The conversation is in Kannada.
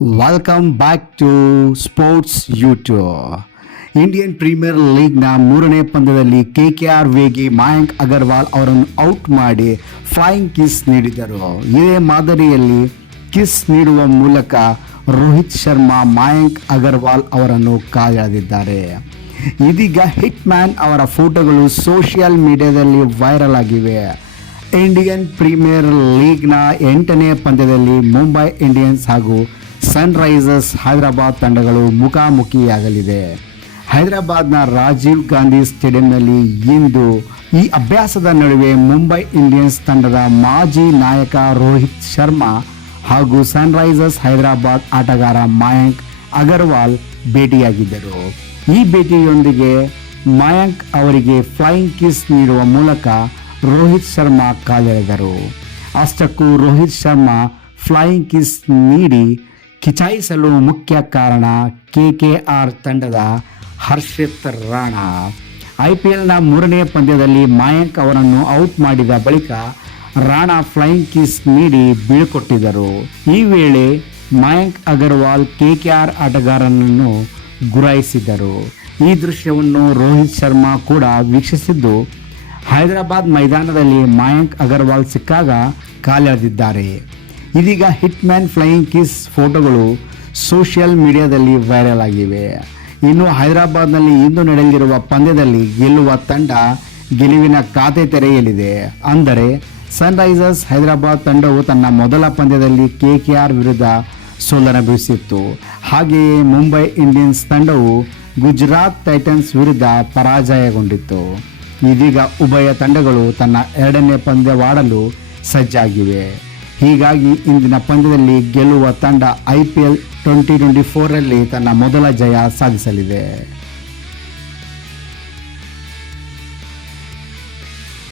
Welcome back to sports YouTube. Indian premier ಲೀಗ್ನ ಮೂರನೇ ಪಂದ್ಯದಲ್ಲಿ ಕೆಕೆಆರ್ ವೇಗಿ ಮಯಾಂಕ್ ಅಗರ್ವಾಲ್ ಅವರನ್ನು ಔಟ್ ಮಾಡಿ ಫ್ಲೈಯಿಂಗ್ ಕಿಸ್ ನೀಡಿದರು. ಇದೇ ಮಾದರಿಯಲ್ಲಿ ಕಿಸ್ ನೀಡುವ ಮೂಲಕ ರೋಹಿತ್ ಶರ್ಮಾ ಮಯಾಂಕ್ ಅಗರ್ವಾಲ್ ಅವರನ್ನು ಕಾಲೆಳೆದಿದ್ದಾರೆ. ಇದೀಗ ಹಿಟ್ ಮ್ಯಾನ್ ಅವರ ಫೋಟೋಗಳು ಸೋಷಿಯಲ್ ಮೀಡಿಯಾದಲ್ಲಿ ವೈರಲ್ ಆಗಿವೆ. ಇಂಡಿಯನ್ ಪ್ರೀಮಿಯರ್ ಲೀಗ್ನ 8ನೇ ಪಂದ್ಯದಲ್ಲಿ ಮುಂಬೈ ಇಂಡಿಯನ್ಸ್ ಹಾಗೂ ಸನ್ರೈಸರ್ಸ್ ಹೈದರಾಬಾದ್ ತಂಡಗಳು ಮುಖಾಮುಖಿಯಾಗಲಿದೆ. ಹೈದರಾಬಾದ್ನ ರಾಜೀವ್ ಗಾಂಧಿ ಸ್ಟೇಡಿಯಂನಲ್ಲಿ ಇಂದು ಈ ಅಭ್ಯಾಸದ ನಡುವೆ ಮುಂಬೈ ಇಂಡಿಯನ್ಸ್ ತಂಡದ ಮಾಜಿ ನಾಯಕ ರೋಹಿತ್ ಶರ್ಮಾ ಹಾಗೂ ಸನ್ರೈಸರ್ಸ್ ಹೈದರಾಬಾದ್ ಆಟಗಾರ ಮಯಾಂಕ್ ಅಗರ್ವಾಲ್ ಭೇಟಿಯಾಗಿದ್ದರು. ಈ ಭೇಟಿಯೊಂದಿಗೆ ಮಯಾಂಕ್ ಅವರಿಗೆ ಫ್ಲೈಯಿಂಗ್ ಕಿಸ್ ನೀಡುವ ಮೂಲಕ ರೋಹಿತ್ ಶರ್ಮಾ ಕಾಲೆಳೆದರು. ಅಷ್ಟಕ್ಕೂ ರೋಹಿತ್ ಶರ್ಮಾ ಫ್ಲೈಯಿಂಗ್ ಕಿಸ್ ನೀಡಿ ಕಿಚಾಯಿಸಲು ಮುಖ್ಯ ಕಾರಣ ಕೆಕೆಆರ್ ತಂಡದ ಹರ್ಷಿತ್ ರಾಣಾ. ಐಪಿಎಲ್ನ 3ನೇ ಪಂದ್ಯದಲ್ಲಿ ಮಯಾಂಕ್ ಅವರನ್ನು ಔಟ್ ಮಾಡಿದ ಬಳಿಕ ರಾಣಾ ಫ್ಲೈಯಿಂಗ್ ಕಿಸ್ ನೀಡಿ ಬೀಳ್ಕೊಟ್ಟಿದ್ದರು. ಈ ವೇಳೆ ಮಯಾಂಕ್ ಅಗರ್ವಾಲ್ ಕೆಕೆಆರ್ ಆಟಗಾರನನ್ನು ಗುರಾಯಿಸಿದ್ದರು. ಈ ದೃಶ್ಯವನ್ನು ರೋಹಿತ್ ಶರ್ಮಾ ಕೂಡ ವೀಕ್ಷಿಸಿದ್ದು, ಹೈದರಾಬಾದ್ ಮೈದಾನದಲ್ಲಿ ಮಯಾಂಕ್ ಅಗರ್ವಾಲ್ ಸಿಕ್ಕಾಗ ಕಾಲೆಳೆದಿದ್ದಾರೆ. ಇದೀಗ ಹಿಟ್ ಮ್ಯಾನ್ ಫ್ಲೈಯಿಂಗ್ ಕಿಸ್ ಫೋಟೋಗಳು ಸೋಷಿಯಲ್ ಮೀಡಿಯಾದಲ್ಲಿ ವೈರಲ್ ಆಗಿವೆ. ಇನ್ನು ಹೈದರಾಬಾದ್ನಲ್ಲಿ ಇಂದು ನಡೆಯಲಿರುವ ಪಂದ್ಯದಲ್ಲಿ ಗೆಲ್ಲುವ ತಂಡ ಗೆಲುವಿನ ಖಾತೆ ತೆರೆಯಲಿದೆ. ಅಂದರೆ ಸನ್ರೈಸರ್ಸ್ ಹೈದರಾಬಾದ್ ತಂಡವು ತನ್ನ ಮೊದಲ ಪಂದ್ಯದಲ್ಲಿ ಕೆಕೆಆರ್ ವಿರುದ್ಧ ಸೋಲನುಭವಿಸಿತ್ತು. ಹಾಗೆಯೇ ಮುಂಬೈ ಇಂಡಿಯನ್ಸ್ ತಂಡವು ಗುಜರಾತ್ ಟೈಟನ್ಸ್ ವಿರುದ್ಧ ಪರಾಜಯಗೊಂಡಿತ್ತು. ಇದೀಗ ಉಭಯ ತಂಡಗಳು ತನ್ನ 2ನೇ ಪಂದ್ಯವಾಡಲು ಸಜ್ಜಾಗಿವೆ. ಹೀಗಾಗಿ ಇಂದಿನ ಪಂದ್ಯದಲ್ಲಿ ಗೆಲ್ಲುವ ತಂಡ IPL 2024ರಲ್ಲಿ ತನ್ನ ಮೊದಲ ಜಯ ಸಾಧಿಸಲಿದೆ.